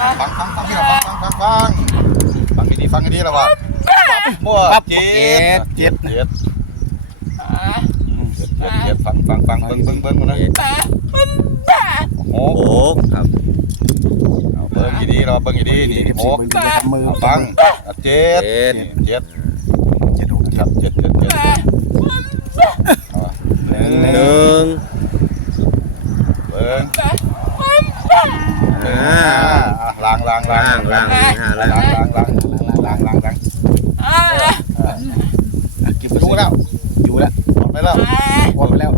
ฟังฟังฟังที่เราฟังฟังฟังฟังฟังให้ดีฟังให้ดีแล้วว่ามั่วเจ็ดเจ็ดเจ็ดเจ็ดเจ็ดฟังฟังฟังเบิ้งเบิ้งเบิ้งมันะโอ้โอ้ครับเบิ้งดีเราเบิ้งดีนี่หกมือฟังเจ็ดเจ็ดเจ็ดหกครับเจ็ดเจ็ดเจ็ดหนึ่งหนึ่งเบิ้ง อ่าล้างล้างล้างล่างล่างห้าล้าล่างงล้างล้างล้างล้างล้างกินไปรู้แล้วอยู่แล้วนอนไปแล้ววอนไปแล้ว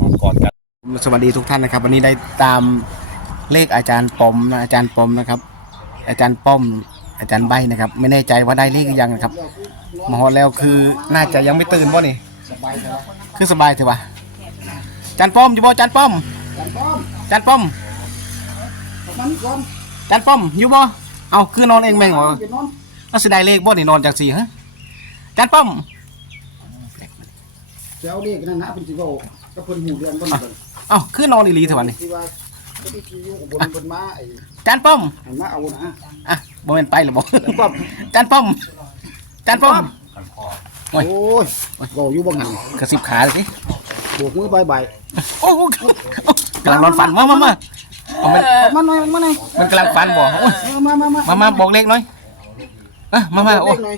นอนก่อนกันสวัสดีทุกท่านนะครับ วันนี้ได้ตามเลขอาจารย์ปอมนะอาจารย์ปอมนะครับ อาจารย์ป้อม อาจารย์ใบนะครับ ไม่แน่ใจว่าได้เลขหรือยังนะครับมาฮอดแล้วคือน่าจะยังไม่ตื่นป่ะนี่คือสบายเถอะวะอาจารย์ป้อมอยู่บ่อาจารย์ป้อมอาจารย์ป้อม อาจารย์ป้อมอยู่บ่เอาคือนอนเองแม่งเหรอเอาสิได้เลขบ่นี่นอนจากสี่ฮะอาจารย์ป้อมเจ้าเรียกนั่นนะเป็นสิเว้ากับเพิ่นหูเรื่องเพิ่นเพิ่นเอ้าคือนอนอีหลีเถอะวะนี่ที่ว่าก็ที่ที่อยู่บนเพิ่นมาไอ้อาจารย์ป้อมให้มาเอานะอะบ่แม่นไปหรอบ่แล้วป้อมจานป้อมจานป้อม โอ้โอ้ยยเว้าอยู่บ่หันกระสิบขาเลยสิโบกมือบายบายโอ้โหกำลังนอนฝันมามามา เอามันเอามาหน่อยเอามาหน่อยมันกำลังฝันบ่โอ้ยเอามามามามามาบอกเลขหน่อยอะมามาโอ้เล็กหน่อย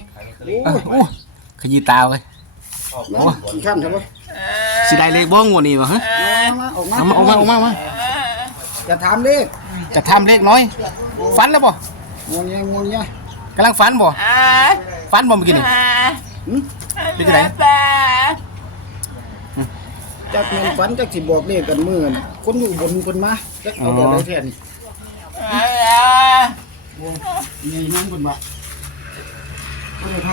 อะโอ้ยโอ้ขยี้ตาเลยมาขี้ข้ามใช่ปะสิได้เลขบ้งวันนี้บ่ฮะเอามาออกมาเอามาออกมาออกมามาจะถามเลขจะทำเลขน้อยฝันแล้วบ่งวงแงงวงแงกำลังฝันบ่ฝันบ่เมื่อกี้นี่หึเป็นจังไดจักแม่นฝันจักสิบอกเลขกันมื้อนั้น คนอยู่บนเพิ่นมาจักเอาแบบใดแท้นี่นี่นั่งเพิ่นว่า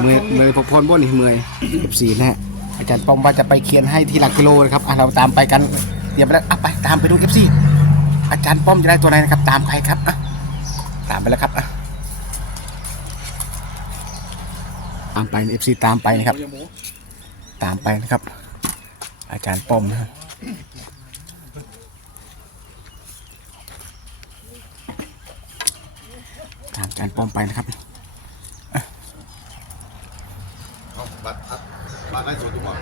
เมื่อยเมื่อยพกพลบ่นี่เมื่อย14นะฮะอาจารย์ป้อมว่าจะไปเขียนให้ที่หลักกิโลนะครับอะเราตามไปกันเดี๋ยวไปแล้วอะไปตามไปดู FC อาจารย์ป้อมจะได้ตัวไหนนะครับ ตามใครครับอะตามไปแล้วครับอะตามไปเอฟซีตามไปนะครับ ตามไปนะครับ อาจารย์ป้อมนะครับ ตามอาจารย์ป้อมไปนะครับบัตรบัตรได้สูตรทุกหมด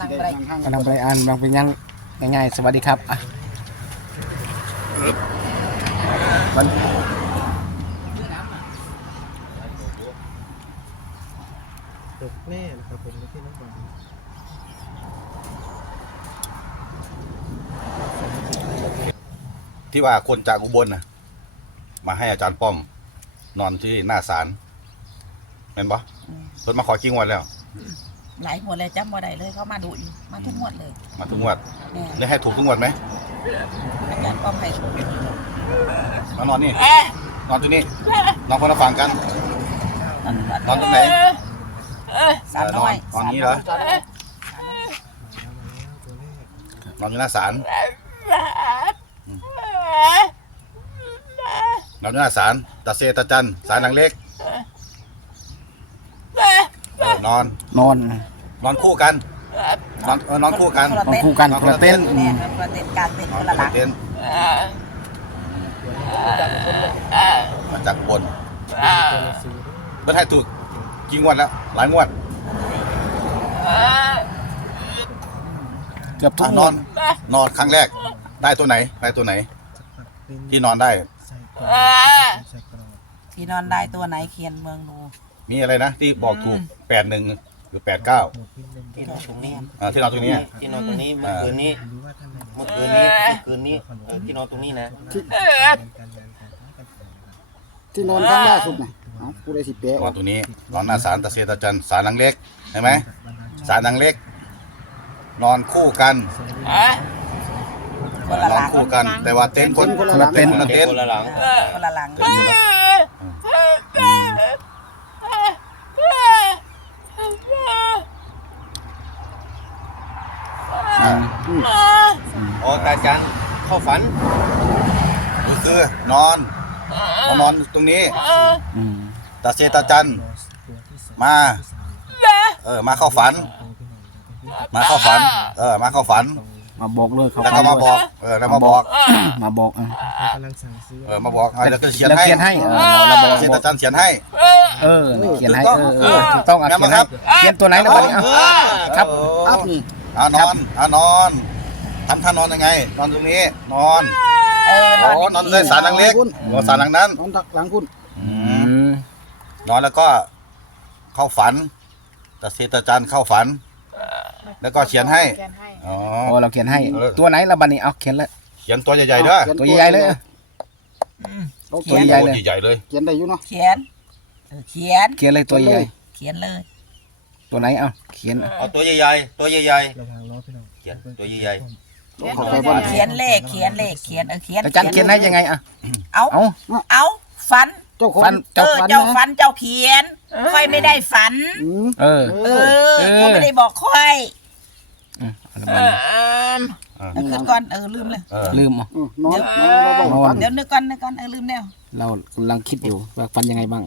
มันสิได้ทางกำลังไปอ่านบางเป็นยังง่ายๆสวัสดีครับอะวันตกแน่นะครับผมที่น้องบอลที่ว่าคนจากอุบลน่ะ มาให้อาจารย์ป้อม นอนที่หน้าศาลเห็นปะเพิ่นมาขอกิ้งวันแล้ว หลายหมดเลยจำบ่ได้เลยเขามาดูอยู่มาทุกหมวดเลยมาทุกงวดแน่ได้ให้ถูกทุกงวดไหมอาจารย์ป้อมให้มานอนนี่ นอนตรงนี้นอนคนละฝั่งกัน นอนตรงไหน สามน้อยนอนนี้เหรอนอนอยู่หน้าศาลนอ นอยู่หน้าศาลตาเซตาจันศาลหลังเล็กเออนอน นอนนอนคู่กัน นอนเออนอนคู่กันคนละนอนเต้นคู่กันคนละเต้นอืแน่มครับคนละเต้นการเต้นคนละหลังเต้นมาจากบนเพื่อให้ถูกกี่งวดแล้ว หลายงวดเกือบทุอะกนนออน นนอนครั้งแรก ได้ตัวไหน ได้ตัวไหน ที่นอนได้ ใส่กรอบใส่กรอบที่นอนได้ตัวไหนเขียนเมืองดู มีอะไรนะที่บอกถูกแปดหนึ่งหรือแปดเก้าหมดพิมพ์เล่นที่นอนตรงนี้ที่นอนตรงนี้ ที่นอนตรงนี้เมื่อคืนนี้หรือว่าท่านใดเมื่อคืนนี้เมื่อคืนนี้เออที่นอนตรงนี้นะการงานการค้าการขายนะครับที่นอนข้างล่าสุดน่ะเอ้าผู้ใดสิแปลนอออนกตรงนี้นอนหน้าศาลตาเซตาจันศาลหลังเล็กเห็นไหมศาลหลังเล็ก นอนคู่กัน คนละนหอนลังคู่กัน แต่ว่าเต็นท์คนคนละเต็นท์คนละเต็นท์คนละหลังคนละหลังอ่าอ๋อตาจันเข้าฝันก็คือนอนมานอนตรงนี้อืมตาเซตาจันตัวที่สองมา เออมาเข้าฝัน มาเข้าฝัน เออมาเข้าฝัน มาบอกเลยเขาแล้วก็มาบอก เออแล้วมาบอก มาบอกอะเรากำลังสั่งซื้อเออมาบอกให้แล้วก็เขียนแล้วให้เขียนให้เออเราบอกเสียตาจันเขียนให้ เออเขียนให้เออเออถูกต้องอะแล้วเขียนมาคให้รับเขียนตัวไหนแล้วบัดนี้อะครับอัพนี่อ่านอนอ่านอนทำท่านอนยังไง นอนตรงนี้ นอนเออโอ้นอนในสารหลังเล็กนอนสารหลังนั้นนอนตักหลังคุณอือืมมนอนแล้วก็เข้าฝันตาเสตาจันเข้าฝัน แล้วก็เขียนให้อ๋อ โอ้เราเขียนให้เออตัวไหนแล้วบัดนี้เอาเขียนเลย เขียนตัวใหญ่ๆเด้อขีนตัวใหญ่ๆเลยอะเราตัเขีวยนใหญ่เลย ใหญ่ๆเลย เขียนได้อยู่เนาะ เขียนเออเขียน เขียนเลยตัวใหญ่เขียนเลย ตัวไหนเอาเขียนอะเอาตัวใหญ่ๆ ตัวใหญ่ระวังล้อพี่น้องเขียนตัวใหญ่เราเข้าใจบ่ล่ะเขียนเลข เขียนเลข เขียนเออเขียนอาจารย์เขียนให้ยังไงอะเอาเอา เอาฝัน เจ้าของฟัน เออ เจ้าฝันเจ้าเขียนค่อยไม่ได้ฝัน อืมเออ เออเขาไม่ได้บอกค่อย อืมเอาละบัดนี้เออขึ้นก่อนเออลืมเลย เออลืมอะอืมนอนนอนเราบอกนอนฟังเดี๋ยวนึกก่อนนึกก่อนเออลืมแล้วเรากำลังคิดอยู่ว่าฟันยังไงบ้าง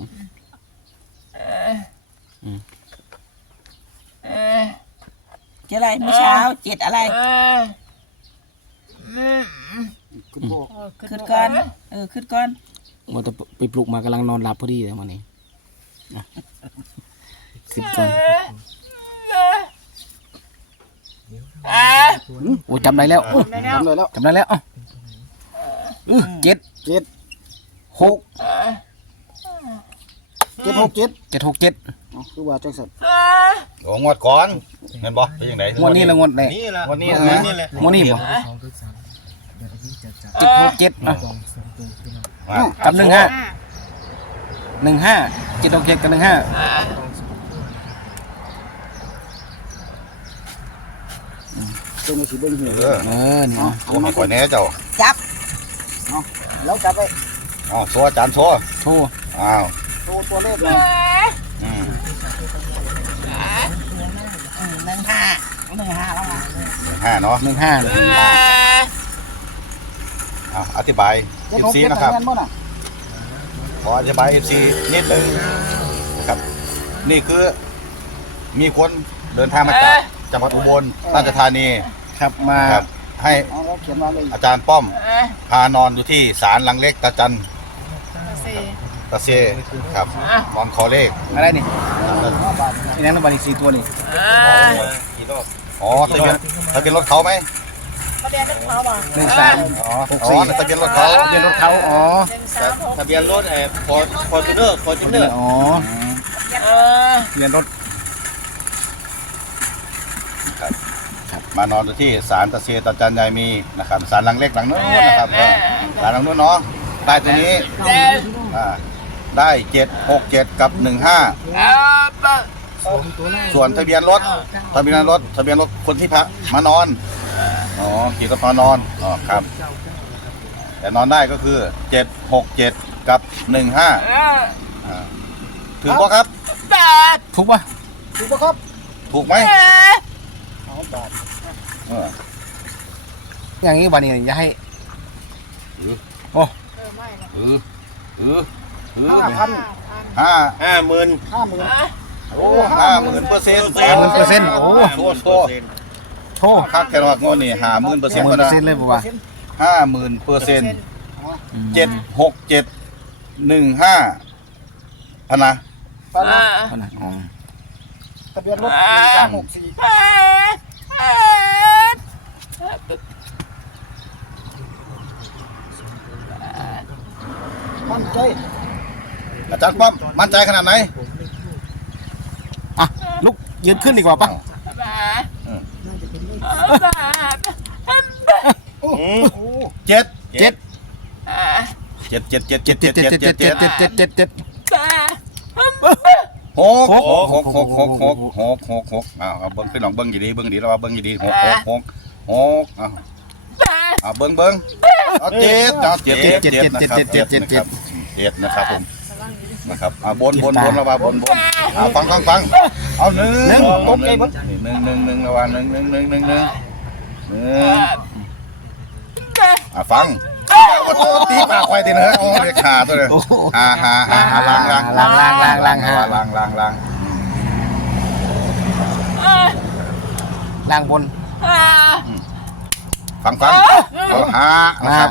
เจ็ดอะไรเมื่อเช้าเจ็ดอะไรคุณพ่อขึ้นก่อน เออขึ้นก่อนว่าจะไปปลุกมากำลังนอนหลับพอดีเลยวันนี้อะคิดก่อน โอ้จำได้แล้วอุ๊ยทำได้แล้วจำได้แล้วอะอื้อเจ็ดเจ็ดหกเจ็ดหกเจ็ดเจ็ดหกเจ็ดอ๋อคือว่าจังสันโอ้งวดก่อนเห็นบ่เป็นยังไงงวดนี้ละงวดไหนๆนี่ละงวดนี้งนะนี่แหละงวดนี้บ่สองตัวสามเดี๋ยวอันนี้จะจับเจ็ดหกเจ็ดอะกองสองตัวพี่น้องอะกับหนึ่งห้าหนึ่งห้าเจ็ดหกเจ็ดกับหนึ่งห้าก องสอง ตัวเจ้าหน้าที่เบิ่งเหี่ยวเออเออเนี่ยโอ้ให้ก่อนแน่เจ้าจับแล้วจับไปอ๋อโซ่อาจารย์โซ่โชว์อ้าวตัวตัวเลขเลยอืมอืมหนึ่งห้าหนึ่งห้าแล้วอะห้าเนาะหนึ่งห้าอะอธิบายเจ็ดเอหฟกซีเจ็ดนะครับทำงานบ่น่ะขออธิบายเอฟซีนิดนึงนะครับ นี่คือมีคนเดินทางมาจากจังหวัดอุบลราชธานี ครับมาครับให้เอาเราเขียนมาเลยอาจารย์ป้อมพานอนอยู่ที่ศาลหลังเล็กตาจันตาเซครับนอนคอเลขอะไรนี่นี่นั่นบัตรสี่ตัวนี่กี่รอบอ๋อทะเบียนทะเบียนรถเขาไหมหนึ่งสามอ๋ออ๋อทะเบียนรถเขาทะเบียนรถเขาอ๋อทะเบียนรถเอ่อฟอร์ฟอร์จูเนอร์ฟอร์จูเนอร์อ๋อทะเบียนรถ มานอนอยู่ที่ศาลตาเซตาจันยายมีนะครับศาลหลังเล็กหลังนู้นนะครับเออศาลหลังนู้นเนาะได้ตัวนี้อ่าได้เจ็ดหกเจ็ดกับหนึ่งห้าส่วนทะเบียนรถทะเบียนรถทะเบียนรถคนที่พักมานอนอ๋อขี่รถมานอนอ๋อครับ แต่นอนได้ก็คือเจ็ดหกเจ็ดกับหนึ่งห้าถูกปะครับ ถูกป่ะถูกปะครับ ถูกไหม เอาบาทเอออย่างนี้บัตรนี่อย่าให้เออเออเออห้าพันห้าห้าหมื่นห้าหมื่นโอ้ห้าหมื่นเปอร์เซ็นต์ห้าหมื่นเปอร์เซ็นต์โอ้โทษโทษโทษคักแค่ว่างวดนี่ห้าหมื่นเปอร์เซ็นหต์มื่นก็เปอนะร์เซ็นต์เลยป่ะวะห้าหมื่นเปอร์เซ็นต์อืมเจ็ดหกเจ็ดหนึ่งห้าพะนะตอนนั้นเอานะอ๋อทะเบียนรถหนึ่งสามหกสี่ มั่นใจอาจารย์ป้อมมั่นใจขนาดไหนอะลุกยืนขึ้นดีกว่าป่ะอ้โหเจ็ดเจ็ดเจ็ดเจ็ดเจ็ดเจ็ดเจ็ดเจ็ดเจ็ดเจ็ดเจ็ดเจ็ด หกหกหกหกหกหกหกหกหกอ้าวเอาเบิ้งพี่น้องเบิ้งอยู่ดีเบิ้งดีแล้วว่าเบิ้งอยู่ดีหกหกหกหกอ้าวอ้าเบิ้งเบิ้งเอาเจ็ดเอาเจ็ดเจ็ดเจ็ดนะครับเจ็ดนะครับเจ็ดนะครับผมนะครับอ่าบนบนบนแล้วว่าบนบนเอาฟังฟังฟังเอาหนึ่งหนึ่งตกใจบนหนึ่งหนึ่งหนึ่งแล้วว่าหนึ่งหนึ่งหนึ่งหนึ่งหนึ่งอ่าฟัง โอ้โหตีปากควายตีเนื้อโอ้ยขาตัวเลยโอ้โหฮ่าฮ่าฮ่าฮ่าล้างล้างล้างล้างล้างล้างฮะล้างล้างล้างล่างบน ฟังฟังเอาหานะครับ